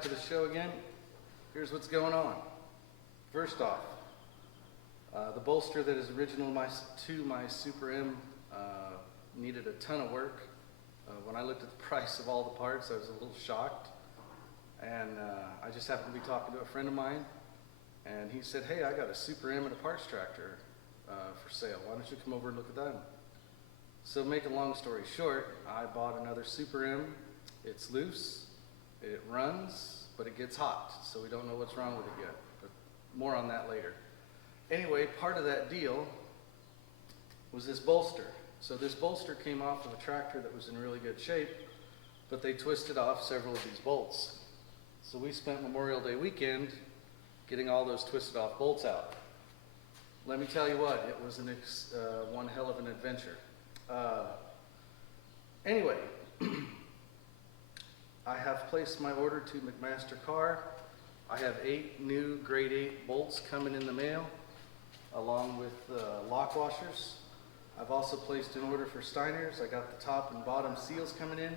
back to the show again. Here's what's going on. First off, the bolster that is original to my Super M needed a ton of work. When I looked at the price of all the parts, I was a little shocked. And I just happened to be talking to a friend of mine, and he said, hey, I got a Super M and a parts tractor for sale. Why don't you come over and look at them? So make a long story short, I bought another Super M. It's loose, it runs, but it gets hot, so we don't know what's wrong with it yet. But more on that later. Anyway, part of that deal was this bolster. So this bolster came off of a tractor that was in really good shape, but they twisted off several of these bolts. So we spent Memorial Day weekend getting all those twisted off bolts out. Let me tell you what, it was one hell of an adventure. Anyway, I have placed my order to McMaster Car. I have 8 new grade 8 bolts coming in the mail, along with lock washers. I've also placed an order for Steiner's. I got the top and bottom seals coming in.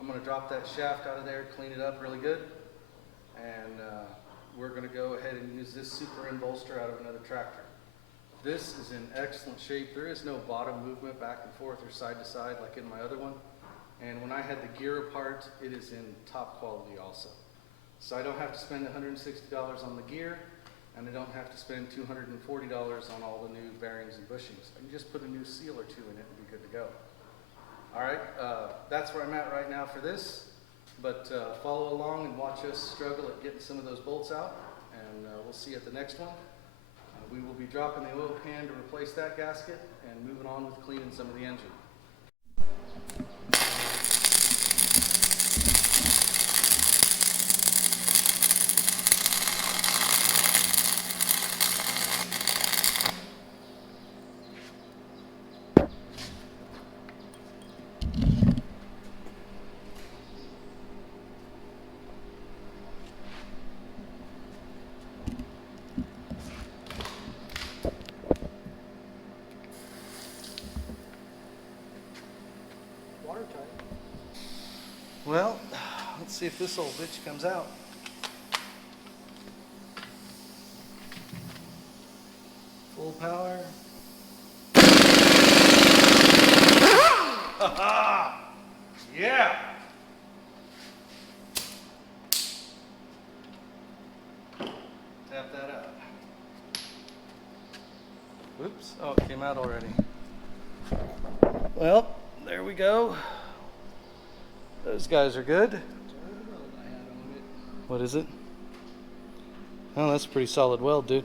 I'm going to drop that shaft out of there, clean it up really good, and we're going to go ahead and use this Super M bolster out of another tractor. This is in excellent shape. There is no bottom movement back and forth or side to side like in my other one. And when I had the gear apart, it is in top quality also. So I don't have to spend $160 on the gear, and I don't have to spend $240 on all the new bearings and bushings. I can just put a new seal or two in it and be good to go. All right, that's where I'm at right now for this. But follow along and watch us struggle at getting some of those bolts out, and we'll see you at the next one. We will be dropping the oil pan to replace that gasket and moving on with cleaning some of the engine. Well, let's see if this old bitch comes out. Full power. Yeah! Tap that out. Whoops. Oh, it came out already. Well, there we go. Those guys are good. What is it? Oh, that's a pretty solid weld, dude.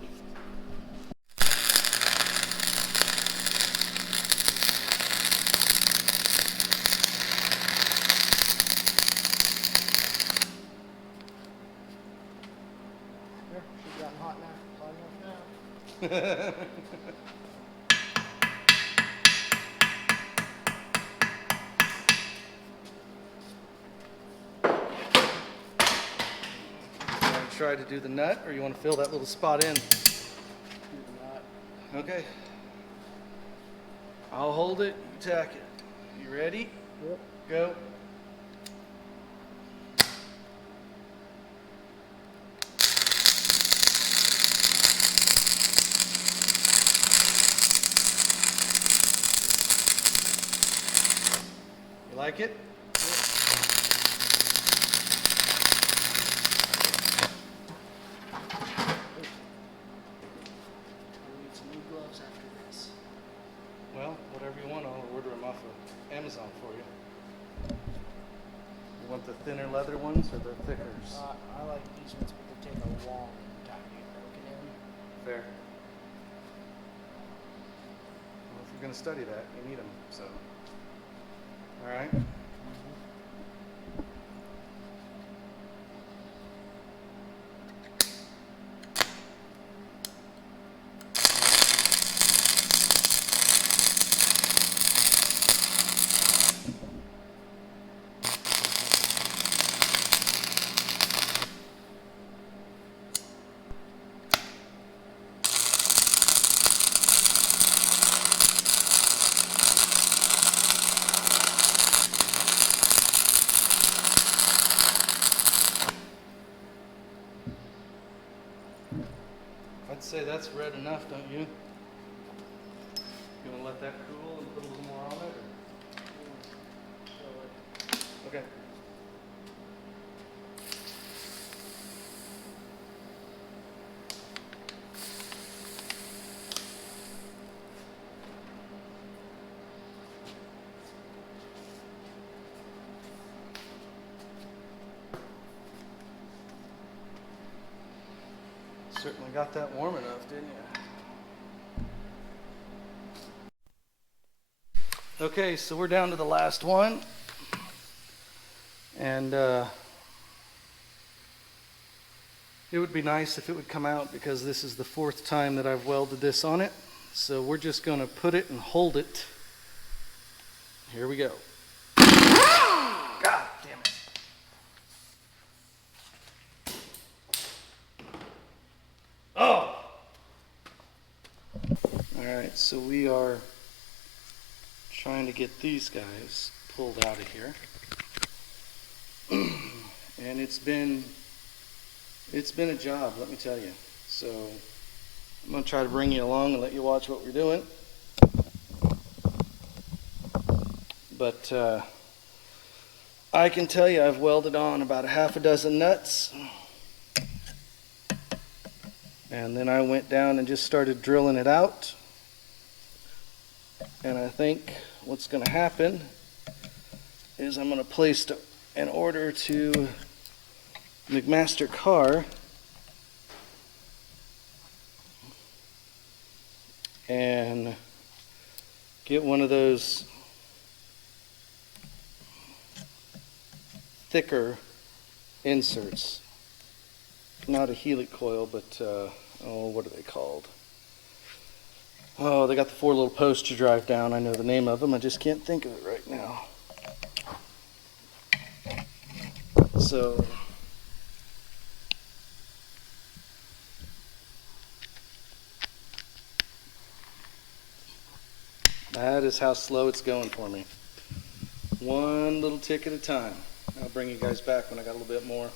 Here, she's gotten hot enough now. Try to do the nut, or you want to fill that little spot in? Do the nut. Okay. I'll hold it, you tack it. You ready? Yep. Go. You like it? Well, whatever you want, I'll order them off of Amazon for you. You want the thinner leather ones or the thickers? I like these ones, but they take a long time to get broken in. Fair. Well, if you're going to study that, you need them, so. All right. I'd say that's red enough, don't you? You want to let that cool and put a little more on it? Or? Okay. Certainly got that warm enough, didn't you? Okay, so we're down to the last one. And it would be nice if it would come out because this is the 4th time that I've welded this on it. So we're just going to put it and hold it. Here we go. God damn it. Oh! Alright, so we are trying to get these guys pulled out of here. And it's been a job, let me tell you. So I'm going to try to bring you along and let you watch what we're doing. But I can tell you I've welded on about a half a dozen nuts. And then I went down and just started drilling it out. And I think what's going to happen is I'm going to place an order to McMaster Car and get one of those thicker inserts. Not a helicoil, but what are they called? Oh, they got the 4 little posts you drive down. I know the name of them. I just can't think of it right now. So that is how slow it's going for me. One little tick at a time. I'll bring you guys back when I got a little bit more.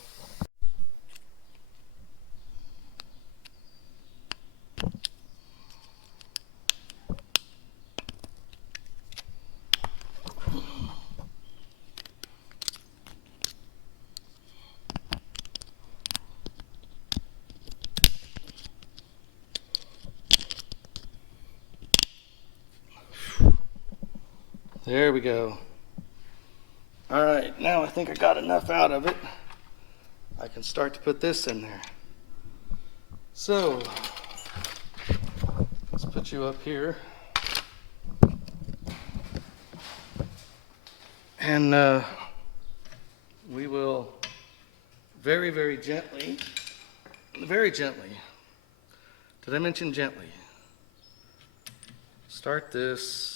There we go. All right, now I think I got enough out of it. I can start to put this in there. So, let's put you up here. And we will very, very gently, did I mention gently? Start this.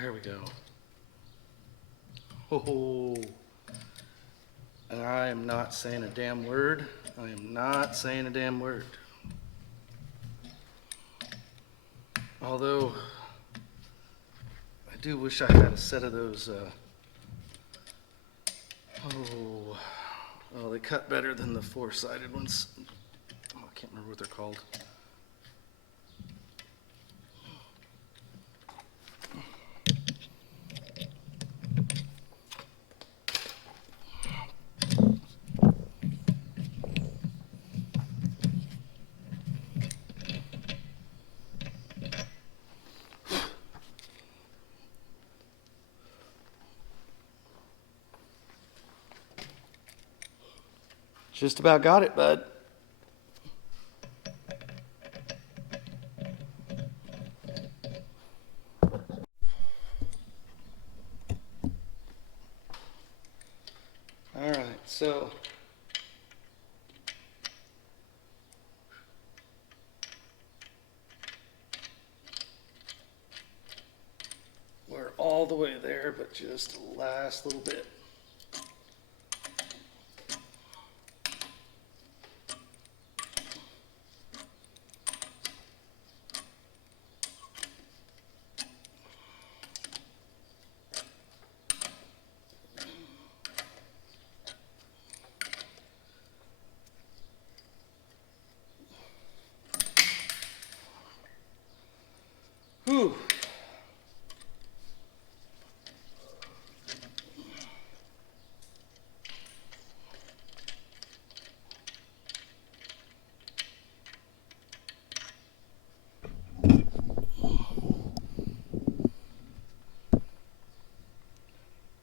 There we go. Oh, and I am not saying a damn word. I am not saying a damn word. Although, I do wish I had a set of those, they cut better than the 4-sided ones. Oh, I can't remember what they're called. Just about got it, bud. All right, so we're all the way there, but just the last little bit.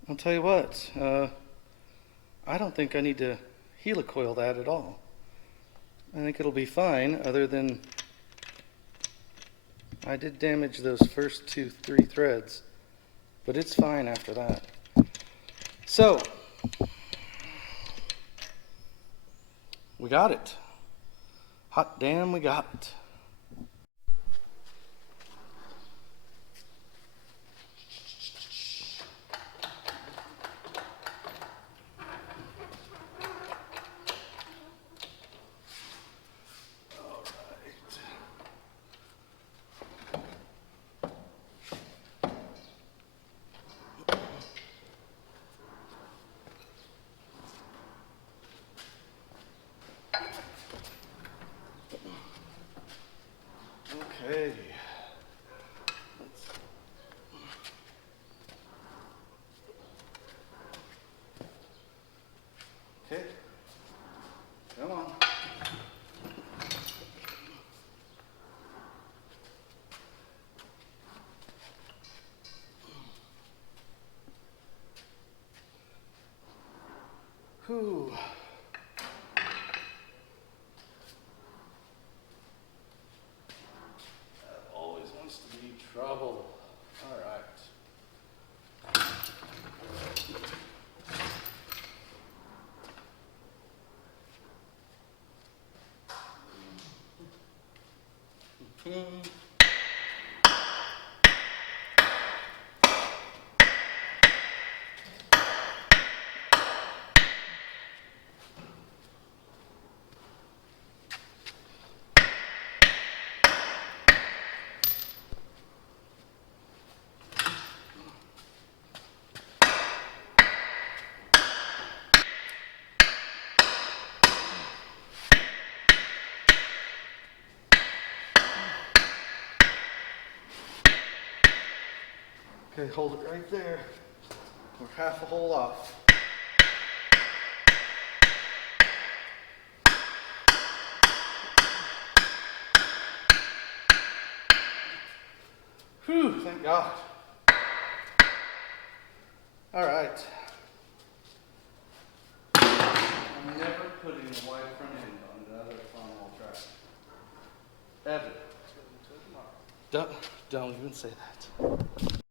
I'll tell you what, I don't think I need to helicoil that at all. I think it'll be fine, other than I did damage those first 3 threads, but it's fine after that. So, we got it. Hot damn, we got it. Okay. Okay. Come on. Whew. That always wants to be trouble. All right. Okay, hold it right there. We're half a hole off. Whew, thank God. All right. I'm never putting a wide front end on another farm track. Ever. Don't even say that.